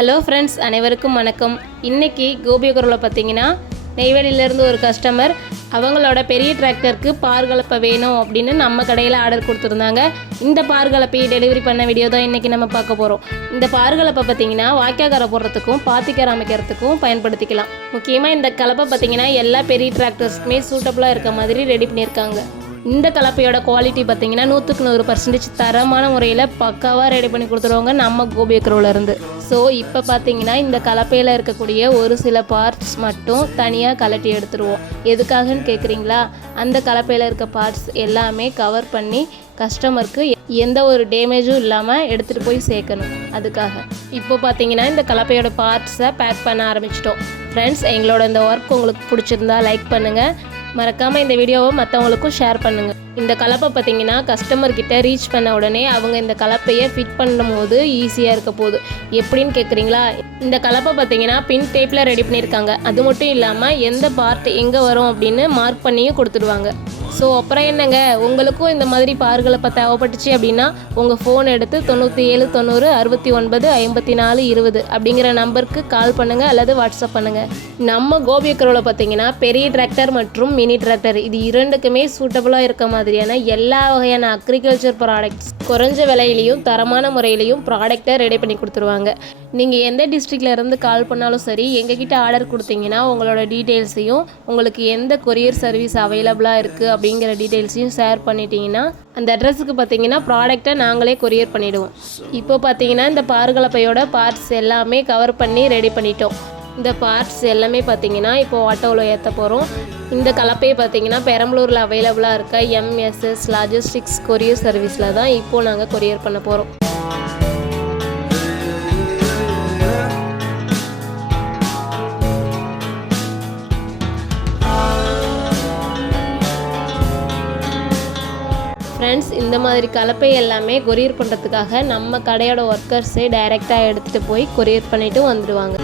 Hello friends, அனைவருக்கும் வணக்கம். இன்றைக்கி கோபியகுரில் பார்த்தீங்கன்னா நெய்வேலியிலேருந்து ஒரு கஸ்டமர் அவங்களோட பெரிய டிராக்டருக்கு பார் கலப்பை வேணும் அப்படின்னு நம்ம கடையில் ஆர்டர் கொடுத்துருந்தாங்க. இந்த பார் கலப்பையை டெலிவரி பண்ண வீடியோ தான் இன்றைக்கி நம்ம பார்க்க போகிறோம். இந்த பார் கலப்பை பார்த்திங்கன்னா வாய்க்காக்கரை போடுறதுக்கும் பாத்திக்கரை அமைக்கிறதுக்கும் பயன்படுத்திக்கலாம். முக்கியமாக இந்த கலப்பை பார்த்திங்கன்னா எல்லா பெரிய டிராக்டர்ஸ்க்குமே சூட்டபுளாக இருக்க மாதிரி ரெடி பண்ணியிருக்காங்க. இந்த கலப்பையோட குவாலிட்டி பார்த்திங்கன்னா 100% தரமான முறையில் பக்காவாக ரெடி பண்ணி கொடுத்துருவாங்க நம்ம கோபியகுரிலேருந்து. ஸோ இப்போ பார்த்திங்கன்னா இந்த கலப்பையில் இருக்கக்கூடிய ஒரு சில பார்ட்ஸ் மட்டும் தனியாக கலட்டி எடுத்துருவோம். எதுக்காகன்னு கேட்குறீங்களா? அந்த கலப்பையில் இருக்க பார்ட்ஸ் எல்லாமே கவர் பண்ணி கஸ்டமருக்கு எந்த ஒரு டேமேஜும் இல்லாமல் எடுத்துகிட்டு போய் சேர்க்கணும். அதுக்காக இப்போ பார்த்தீங்கன்னா இந்த கலப்பையோட பார்ட்ஸை பேக் பண்ண ஆரம்பிச்சிட்டோம். ஃப்ரெண்ட்ஸ், எங்களோட இந்த ஒர்க் உங்களுக்கு பிடிச்சிருந்தா லைக் பண்ணுங்கள், மறக்காமல் இந்த வீடியோவை மற்றவங்களுக்கும் ஷேர் பண்ணுங்கள். இந்த கலப்பை பார்த்திங்கன்னா கஸ்டமர்கிட்ட ரீச் பண்ண உடனே அவங்க இந்த கலப்பையை ஃபிட் பண்ணும்போது ஈஸியாக இருக்க போகுது. எப்படின்னு கேட்குறீங்களா? இந்த கலப்பை பார்த்திங்கன்னா பின் டேப்பில் ரெடி பண்ணியிருக்காங்க. அது மட்டும் இல்லாமல் எந்த பார்ட் எங்கே வரும் அப்படின்னு மார்க் பண்ணியும் கொடுத்துடுவாங்க. ஸோ அப்புறம் என்னங்க, உங்களுக்கும் இந்த மாதிரி பார் கலப்பை தேவைப்பட்டுச்சு அப்படின்னா உங்கள் ஃபோன் எடுத்து 97 90 69 54 20 அப்படிங்கிற நம்பருக்கு கால் பண்ணுங்கள் அல்லது வாட்ஸ்அப் பண்ணுங்கள். நம்ம கோபியகுரில் பார்த்திங்கன்னா பெரிய டிராக்டர் மற்றும் மினி டிராக்டர் இது இரண்டுக்குமே சூட்டபுளாக இருக்க மாதிரியான எல்லா வகையான அக்ரிகல்ச்சர் ப்ராடக்ட்ஸ் குறைஞ்ச விலையிலையும் தரமான முறையிலையும் ப்ராடக்டை ரெடி பண்ணி கொடுத்துருவாங்க. நீங்கள் எந்த டிஸ்ட்ரிக்டில் இருந்து கால் பண்ணாலும் சரி, எங்ககிட்ட ஆர்டர் கொடுத்தீங்கன்னா உங்களோட டீட்டெயில்ஸையும் உங்களுக்கு எந்த கொரியர் சர்வீஸ் அவைலபிளாக இருக்குது அப்படிங்கிற டீட்டெயில்ஸையும் ஷேர் பண்ணிட்டீங்கன்னா அந்த அட்ரஸுக்கு பார்த்தீங்கன்னா ப்ராடக்டை நாங்களே கொரியர் பண்ணிவிடுவோம். இப்போ பார்த்தீங்கன்னா இந்த பார் கலப்பையோட பார்ட்ஸ் எல்லாமே கவர் பண்ணி ரெடி பண்ணிட்டோம். இந்த பார்ட்ஸ் எல்லாமே பார்த்தீங்கன்னா இப்போ ஆட்டோவில் ஏற்ற போகிறோம். இந்த கலப்பையை பார்த்தீங்கன்னா பெரம்பலூரில் அவைலபிளாக இருக்க MSS லாஜிஸ்டிக்ஸ் கொரியர் சர்வீஸில் தான் இப்போது நாங்கள் கொரியர் பண்ண போகிறோம். ஃப்ரெண்ட்ஸ், இந்த மாதிரி கலப்பை எல்லாமே கொரியர் பண்ணுறதுக்காக நம்ம கடையோட ஒர்க்கர்ஸே டைரெக்டாக எடுத்துகிட்டு போய் கொரியர் பண்ணிவிட்டு வந்துடுவாங்க.